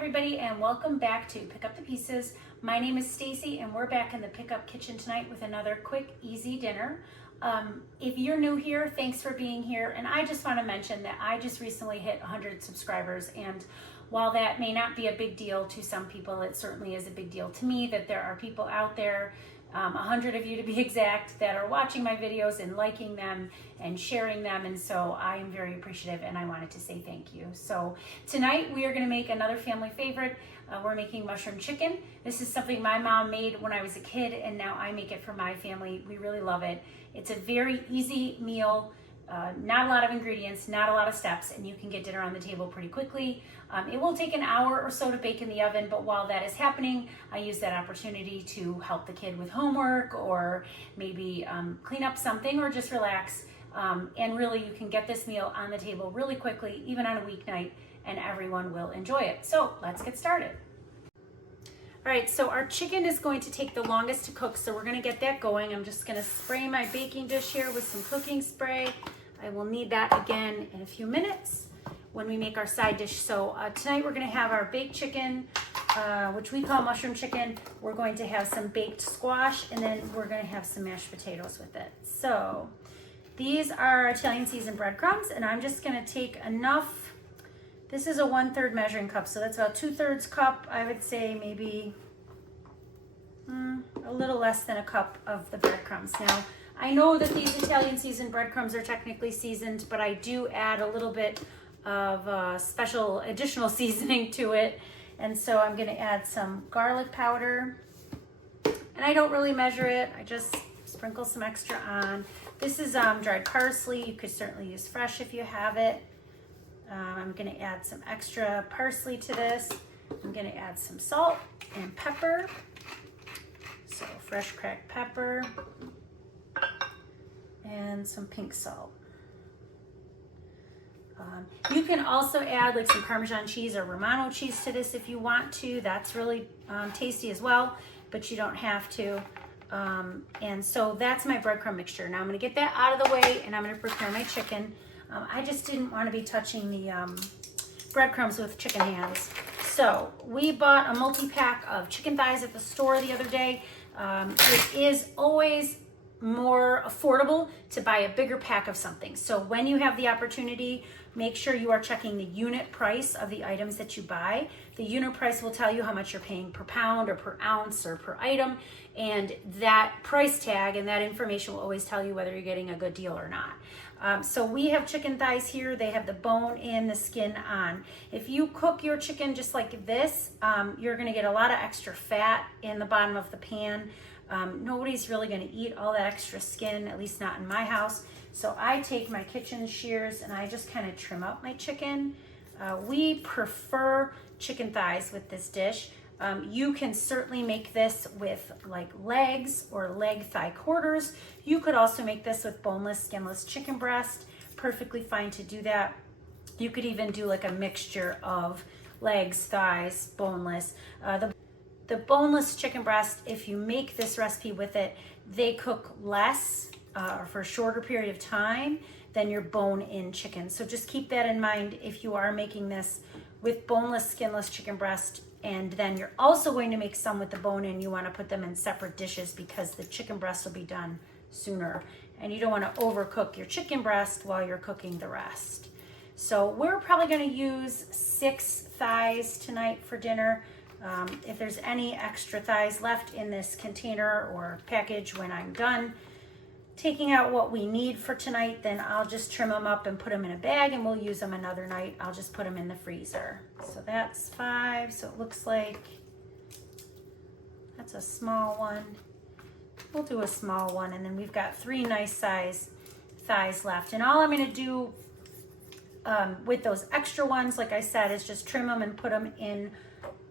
everybody, and welcome back to Pick Up the Pieces. My name is Stacy, and we're back in the Pickup Kitchen tonight with another quick, easy dinner. If you're new here, thanks for being here. And I just want to mention that I just recently hit 100 subscribers, and while that may not be a big deal to some people, it certainly is a big deal to me that there are people out there, 100 of you to be exact, that are watching my videos and liking them and sharing them, and so I am very appreciative, and I wanted to say thank you. So tonight we are going to make another family favorite. We're making mushroom chicken. This is something my mom made when I was a kid, and now I make it for my family. We really love it. It's a very easy meal. Not a lot of ingredients, not a lot of steps, and you can get dinner on the table pretty quickly. It will take an hour or so to bake in the oven, but while that is happening, I use that opportunity to help the kid with homework, or maybe clean up something, or just relax. And really, you can get this meal on the table really quickly, even on a weeknight, and everyone will enjoy it. So let's get started. All right, so our chicken is going to take the longest to cook, so we're gonna get that going. I'm just gonna spray my baking dish here with some cooking spray. I will need that again in a few minutes when we make our side dish. So tonight we're gonna have our baked chicken, which we call mushroom chicken. We're going to have some baked squash, and then we're gonna have some mashed potatoes with it. So these are Italian seasoned breadcrumbs, and I'm just gonna take enough. This is a 1/3 measuring cup, so that's about 2/3 cup. I would say maybe a little less than a cup of the breadcrumbs. Now, I know that these Italian seasoned breadcrumbs are technically seasoned, but I do add a little bit of special additional seasoning to it. And so I'm gonna add some garlic powder. And I don't really measure it, I just sprinkle some extra on. This is dried parsley. You could certainly use fresh if you have it. I'm gonna add some extra parsley to this. I'm gonna add some salt and pepper. So fresh cracked pepper and some pink salt. You can also add like some Parmesan cheese or Romano cheese to this if you want to. That's really tasty as well, but you don't have to. And so that's my breadcrumb mixture. Now I'm gonna get that out of the way, and I'm gonna prepare my chicken. I just didn't want to be touching the breadcrumbs with chicken hands. So we bought a multi-pack of chicken thighs at the store the other day. It is always more affordable to buy a bigger pack of something. So when you have the opportunity, make sure you are checking the unit price of the items that you buy. The unit price will tell you how much you're paying per pound or per ounce or per item, and that price tag and that information will always tell you whether you're getting a good deal or not. So we have chicken thighs here. They have the bone in, the skin on. If you cook your chicken just like this, you're gonna get a lot of extra fat in the bottom of the pan. Nobody's really gonna eat all that extra skin, at least not in my house. So I take my kitchen shears and I just kind of trim up my chicken. We prefer chicken thighs with this dish. You can certainly make this with like legs or leg thigh quarters. You could also make this with boneless, skinless chicken breast. Perfectly fine to do that. You could even do like a mixture of legs, thighs, boneless. The boneless chicken breast, if you make this recipe with it, they cook less or for a shorter period of time than your bone-in chicken. So just keep that in mind if you are making this with boneless, skinless chicken breast, and then you're also going to make some with the bone in. You want to put them in separate dishes because the chicken breast will be done sooner, and you don't want to overcook your chicken breast while you're cooking the rest. So we're probably going to use 6 thighs tonight for dinner. If there's any extra thighs left in this container or package when I'm done taking out what we need for tonight, then I'll just trim them up and put them in a bag, and we'll use them another night. I'll just put them in the freezer. So that's 5. So it looks like that's a small one. We'll do a small one, and then we've got 3 nice size thighs left. And all I'm going to do with those extra ones, like I said, is just trim them and put them in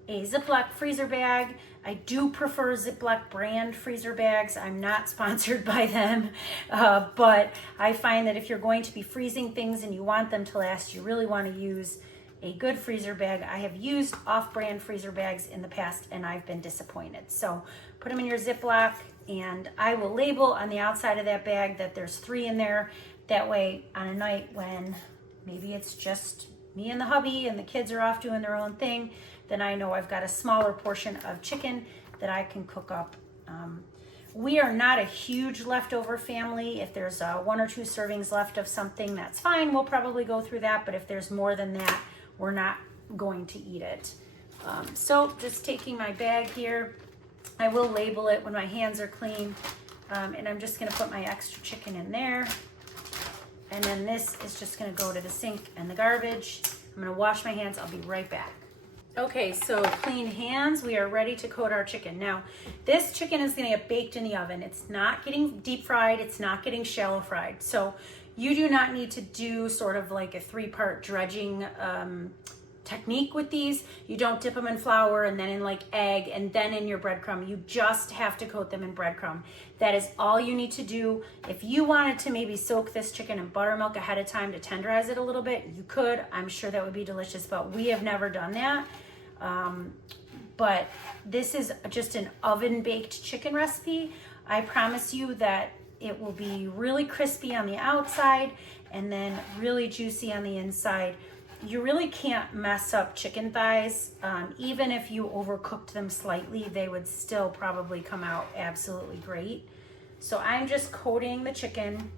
a Ziploc freezer bag. I do prefer Ziploc brand freezer bags. I'm not sponsored by them, but I find that if you're going to be freezing things and you want them to last, you really want to use a good freezer bag. I have used off-brand freezer bags in the past, and I've been disappointed. So put them in your Ziploc, and I will label on the outside of that bag that there's 3 in there. That way, on a night when maybe it's just me and the hubby and the kids are off doing their own thing, then I know I've got a smaller portion of chicken that I can cook up. We are not a huge leftover family. If there's 1 or 2 servings left of something, that's fine. We'll probably go through that, but if there's more than that, we're not going to eat it. So just taking my bag here, I will label it when my hands are clean, and I'm just gonna put my extra chicken in there. And then this is just gonna go to the sink and the garbage. I'm gonna wash my hands, I'll be right back. Okay, so clean hands, we are ready to coat our chicken. Now, this chicken is gonna get baked in the oven. It's not getting deep fried, it's not getting shallow fried. So you do not need to do sort of like a 3-part dredging technique with these. You don't dip them in flour and then in like egg and then in your breadcrumb. You just have to coat them in breadcrumb. That is all you need to do. If you wanted to maybe soak this chicken in buttermilk ahead of time to tenderize it a little bit, you could. I'm sure that would be delicious, but we have never done that. But this is just an oven baked chicken recipe. I promise you that it will be really crispy on the outside and then really juicy on the inside. You really can't mess up chicken thighs. Even if you overcooked them slightly, they would still probably come out absolutely great. So I'm just coating the chicken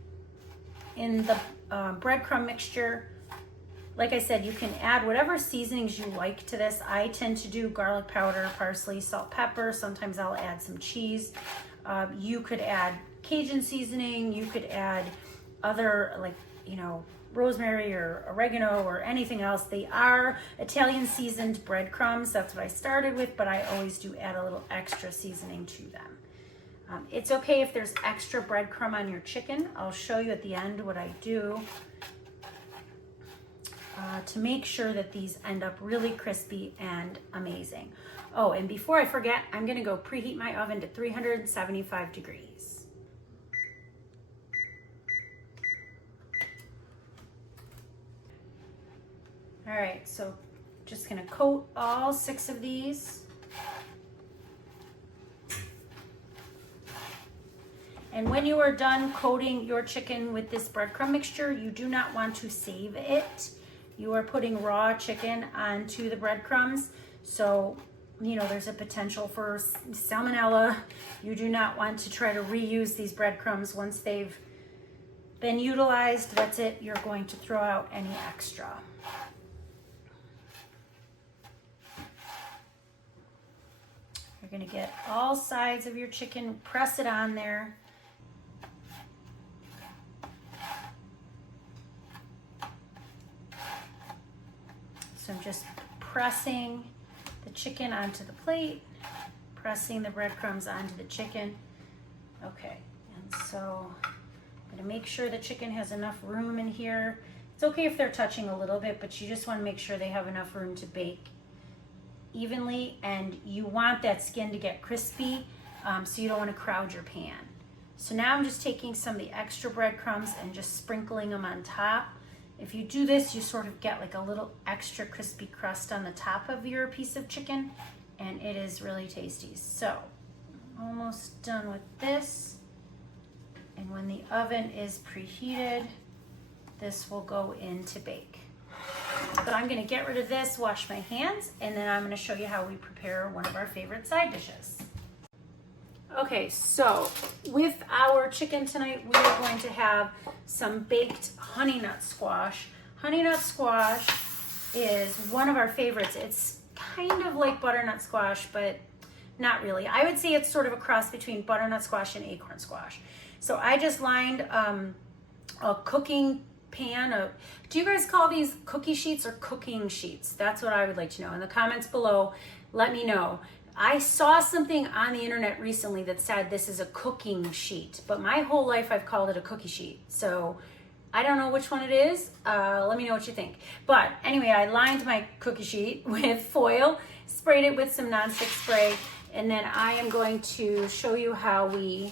in the breadcrumb mixture. Like I said, you can add whatever seasonings you like to this. I tend to do garlic powder, parsley, salt, pepper. Sometimes I'll add some cheese. You could add Cajun seasoning. You could add other, like, you know, rosemary or oregano or anything else. They are Italian seasoned breadcrumbs. That's what I started with, but I always do add a little extra seasoning to them. It's okay if there's extra breadcrumb on your chicken. I'll show you at the end what I do to make sure that these end up really crispy and amazing. Oh, and before I forget, I'm gonna go preheat my oven to 375 degrees. All right, so just gonna coat all 6 of these. And when you are done coating your chicken with this breadcrumb mixture, you do not want to save it. You are putting raw chicken onto the breadcrumbs. So, you know, there's a potential for salmonella. You do not want to try to reuse these breadcrumbs once they've been utilized. That's it, you're going to throw out any extra. You're gonna get all sides of your chicken, press it on there. So I'm just pressing the chicken onto the plate, pressing the breadcrumbs onto the chicken. Okay, and so I'm gonna make sure the chicken has enough room in here. It's okay if they're touching a little bit, but you just wanna make sure they have enough room to bake evenly, and you want that skin to get crispy, so you don't want to crowd your pan. So now I'm just taking some of the extra breadcrumbs and just sprinkling them on top. If you do this, you sort of get like a little extra crispy crust on the top of your piece of chicken, and it is really tasty. So almost done with this, and when the oven is preheated, this will go in to bake. But I'm gonna get rid of this, wash my hands, and then I'm gonna show you how we prepare one of our favorite side dishes. Okay, so with our chicken tonight, we are going to have some baked honey nut squash. Honey nut squash is one of our favorites. It's kind of like butternut squash, but not really. I would say it's sort of a cross between butternut squash and acorn squash. So I just lined a cooking pan. Do you guys call these cookie sheets or cooking sheets? That's what I would like to know. In the comments below, let me know. I saw something on the internet recently that said this is a cooking sheet, but my whole life I've called it a cookie sheet. So I don't know which one it is. Let me know what you think. But anyway, I lined my cookie sheet with foil, sprayed it with some nonstick spray, and then I am going to show you how we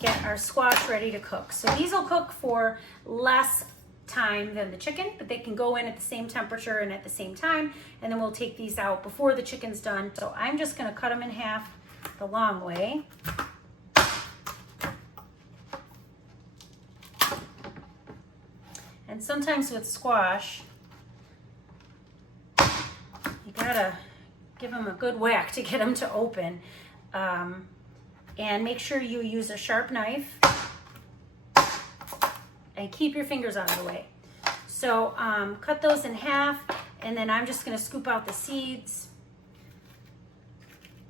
get our squash ready to cook. So these will cook for less time than the chicken, but they can go in at the same temperature and at the same time, and then we'll take these out before the chicken's done. So I'm just gonna cut them in half the long way. And sometimes with squash, you gotta give them a good whack to get them to open. And make sure you use a sharp knife and keep your fingers out of the way. So cut those in half, and then I'm just gonna scoop out the seeds.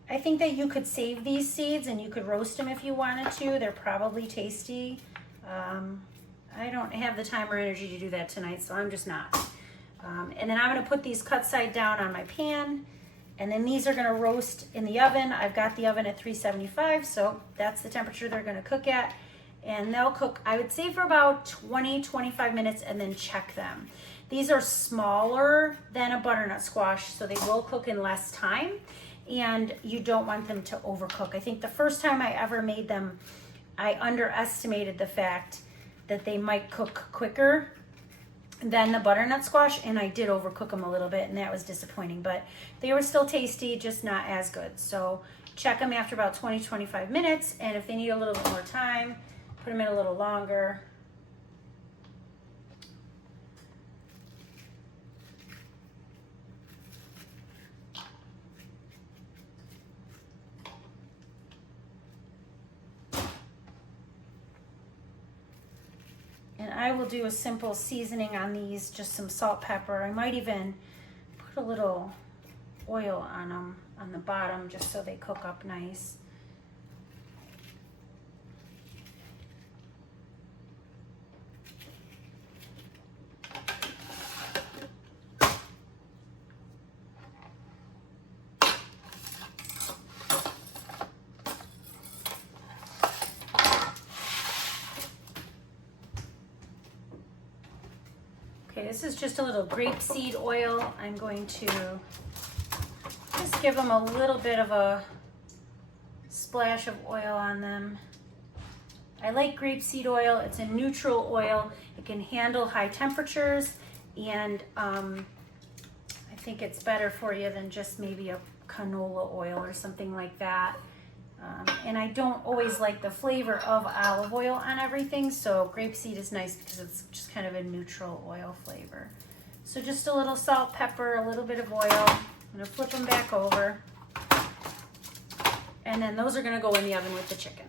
I think that you could save these seeds and you could roast them if you wanted to. They're probably tasty. I don't have the time or energy to do that tonight, so I'm just not. And then I'm gonna put these cut side down on my pan, and then these are gonna roast in the oven. I've got the oven at 375, so that's the temperature they're gonna cook at. And they'll cook, I would say, for about 20-25 minutes, and then check them. These are smaller than a butternut squash, so they will cook in less time, and you don't want them to overcook. I think the first time I ever made them, I underestimated the fact that they might cook quicker than the butternut squash, and I did overcook them a little bit, and that was disappointing, but they were still tasty, just not as good. So check them after about 20-25 minutes, and if they need a little bit more time, put them in a little longer. And I will do a simple seasoning on these, just some salt, pepper. I might even put a little oil on them on the bottom just so they cook up nice. Okay, this is just a little grapeseed oil. I'm going to just give them a little bit of a splash of oil on them. I like grapeseed oil. It's a neutral oil. It can handle high temperatures, and I think it's better for you than just maybe a canola oil or something like that. And I don't always like the flavor of olive oil on everything, so grapeseed is nice because it's just kind of a neutral oil flavor. So just a little salt, pepper, a little bit of oil. I'm gonna flip them back over. And then those are gonna go in the oven with the chicken.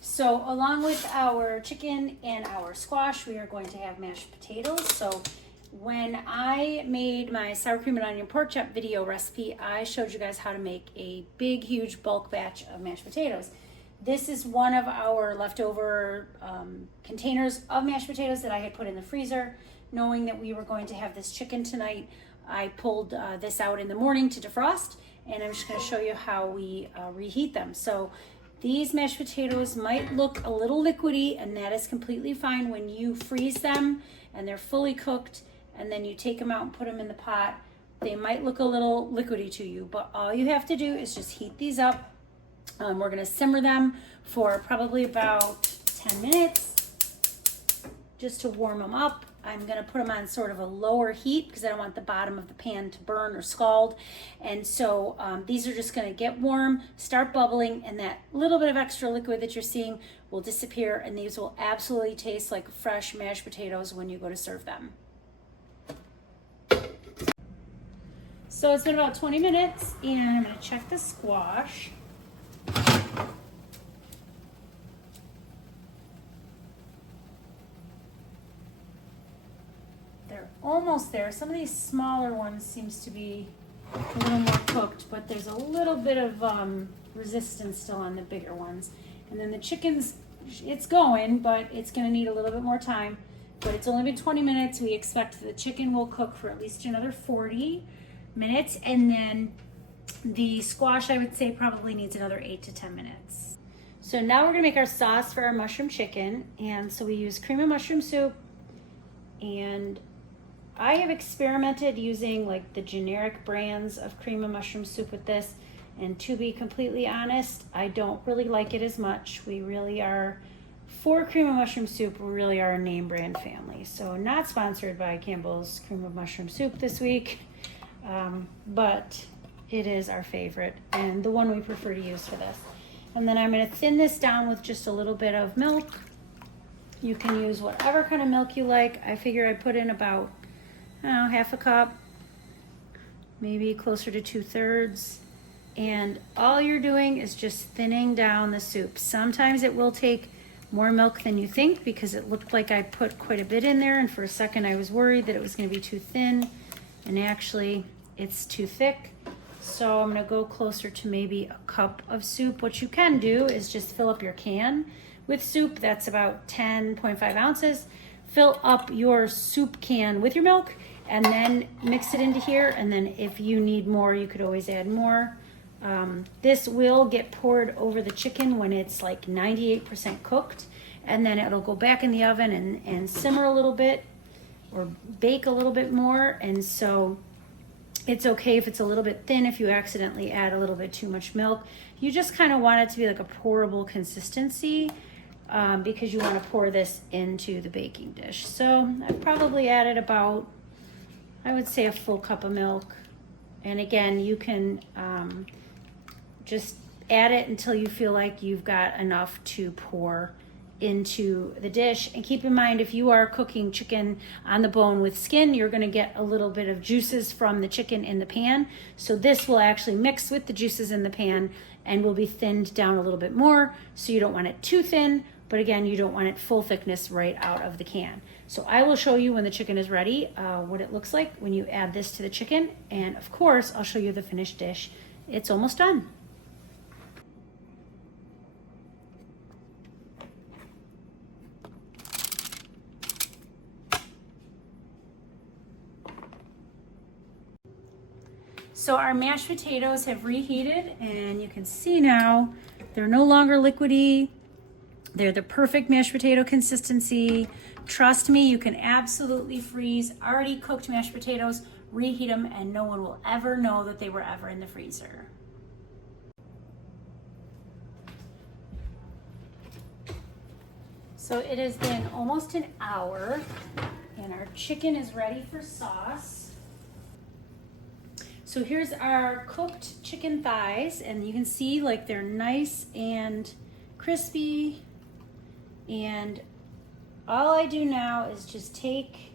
So along with our chicken and our squash, we are going to have mashed potatoes. So when I made my sour cream and onion pork chop video recipe, I showed you guys how to make a big, huge bulk batch of mashed potatoes. This is one of our leftover containers of mashed potatoes that I had put in the freezer. Knowing that we were going to have this chicken tonight, I pulled this out in the morning to defrost, and I'm just going to show you how we reheat them. So these mashed potatoes might look a little liquidy, and that is completely fine. When you freeze them and they're fully cooked, and then you take them out and put them in the pot, they might look a little liquidy to you, but all you have to do is just heat these up. We're gonna simmer them for probably about 10 minutes just to warm them up. I'm gonna put them on sort of a lower heat because I don't want the bottom of the pan to burn or scald. And so these are just gonna get warm, start bubbling, and that little bit of extra liquid that you're seeing will disappear, and these will absolutely taste like fresh mashed potatoes when you go to serve them. So it's been about 20 minutes, and I'm gonna check the squash. They're almost there. Some of these smaller ones seems to be a little more cooked, but there's a little bit of resistance still on the bigger ones. And then the chicken's, it's going, but it's gonna need a little bit more time. But it's only been 20 minutes. We expect the chicken will cook for at least another 40 minutes, and then the squash, I would say, probably needs another 8 to 10 minutes. So now we're gonna make our sauce for our mushroom chicken, and so we use cream of mushroom soup, and I have experimented using like the generic brands of cream of mushroom soup with this, and to be completely honest, I don't really like it as much. We really are, for cream of mushroom soup, we really are a name brand family. So not sponsored by Campbell's cream of mushroom soup this week. but it is our favorite and the one we prefer to use for this. And then I'm going to thin this down with just a little bit of milk. You can use whatever kind of milk you like. I figure I put in about, I don't know, half a cup, maybe closer to 2/3. And all you're doing is just thinning down the soup. Sometimes it will take more milk than you think because it looked like I put quite a bit in there, and for a second I was worried that it was going to be too thin, and actually it's too thick. So I'm going to go closer to maybe a cup of soup. What you can do is just fill up your can with soup. That's about 10.5 ounces. Fill up your soup can with your milk and then mix it into here. And then if you need more, you could always add more. This will get poured over the chicken when it's like 98% cooked. And then it'll go back in the oven and simmer a little bit or bake a little bit more. And so it's okay if it's a little bit thin if you accidentally add a little bit too much milk. You just kind of want it to be like a pourable consistency because you want to pour this into the baking dish. So I've probably added about, I would say, a full cup of milk. And again, you can just add it until you feel like you've got enough to pour into the dish. And keep in mind, if you are cooking chicken on the bone with skin, you're going to get a little bit of juices from the chicken in the pan. So this will actually mix with the juices in the pan and will be thinned down a little bit more. So you don't want it too thin, but again, you don't want it full thickness right out of the can. So I will show you when the chicken is ready, what it looks like when you add this to the chicken. And of course, I'll show you the finished dish. It's almost done. So our mashed potatoes have reheated, and you can see now they're no longer liquidy. They're the perfect mashed potato consistency. Trust me, you can absolutely freeze already cooked mashed potatoes, reheat them, and no one will ever know that they were ever in the freezer. So it has been almost an hour, and our chicken is ready for sauce. So here's our cooked chicken thighs, and you can see like they're nice and crispy. And all I do now is just take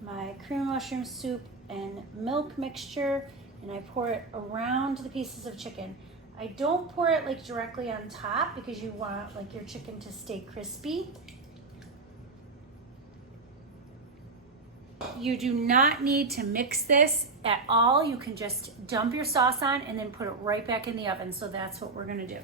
my cream of mushroom soup and milk mixture and I pour it around the pieces of chicken. I don't pour it like directly on top because you want like your chicken to stay crispy. You do not need to mix this at all. You can just dump your sauce on and then put it right back in the oven. So that's what we're gonna do.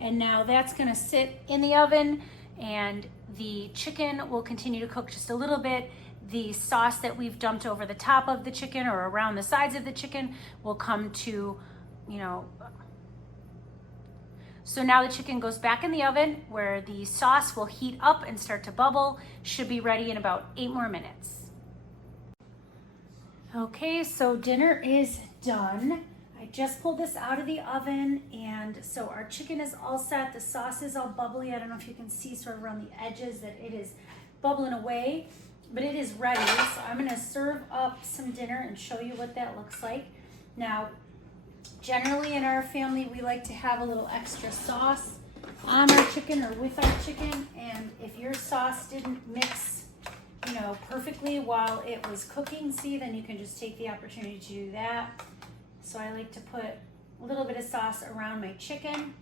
And now that's gonna sit in the oven and the chicken will continue to cook just a little bit. The sauce that we've dumped over the top of the chicken or around the sides of the chicken will come to, so now the chicken goes back in the oven where the sauce will heat up and start to bubble. Should be ready in about 8 more minutes. Okay, so dinner is done. I just pulled this out of the oven, and so our chicken is all set. The sauce is all bubbly. I don't know if you can see sort of around the edges that it is bubbling away, but it is ready. So I'm gonna serve up some dinner and show you what that looks like. Now, generally in our family, we like to have a little extra sauce on our chicken or with our chicken, and if your sauce didn't mix, perfectly while it was cooking, then you can just take the opportunity to do that. So I like to put a little bit of sauce around my chicken.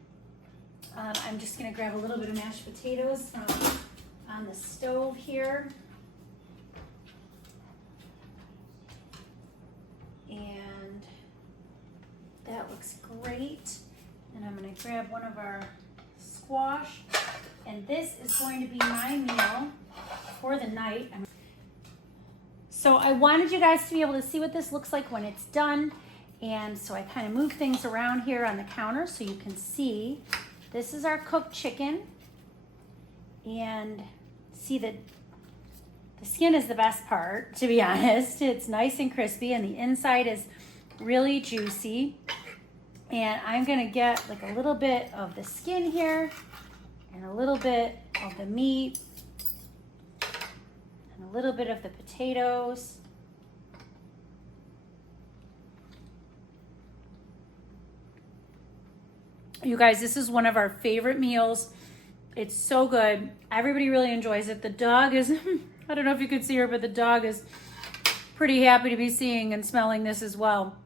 I'm just gonna grab a little bit of mashed potatoes from on the stove here. And that looks great. And I'm gonna grab one of our squash. And this is going to be my meal for the night. So I wanted you guys to be able to see what this looks like when it's done. And so I kind of move things around here on the counter so you can see. This is our cooked chicken. And see that the skin is the best part, to be honest. It's nice and crispy and the inside is really juicy. And I'm gonna get like a little bit of the skin here and a little bit of the meat and a little bit of the potatoes. You guys, this is one of our favorite meals. It's so good. Everybody really enjoys it. The dog is, I don't know if you could see her, but the dog is pretty happy to be seeing and smelling this as well.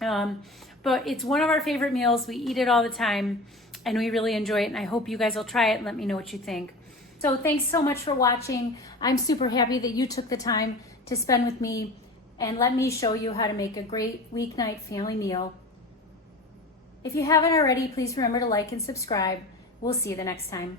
But it's one of our favorite meals. We eat it all the time and we really enjoy it. And I hope you guys will try it and let me know what you think. So thanks so much for watching. I'm super happy that you took the time to spend with me and let me show you how to make a great weeknight family meal. If you haven't already, please remember to like and subscribe. We'll see you the next time.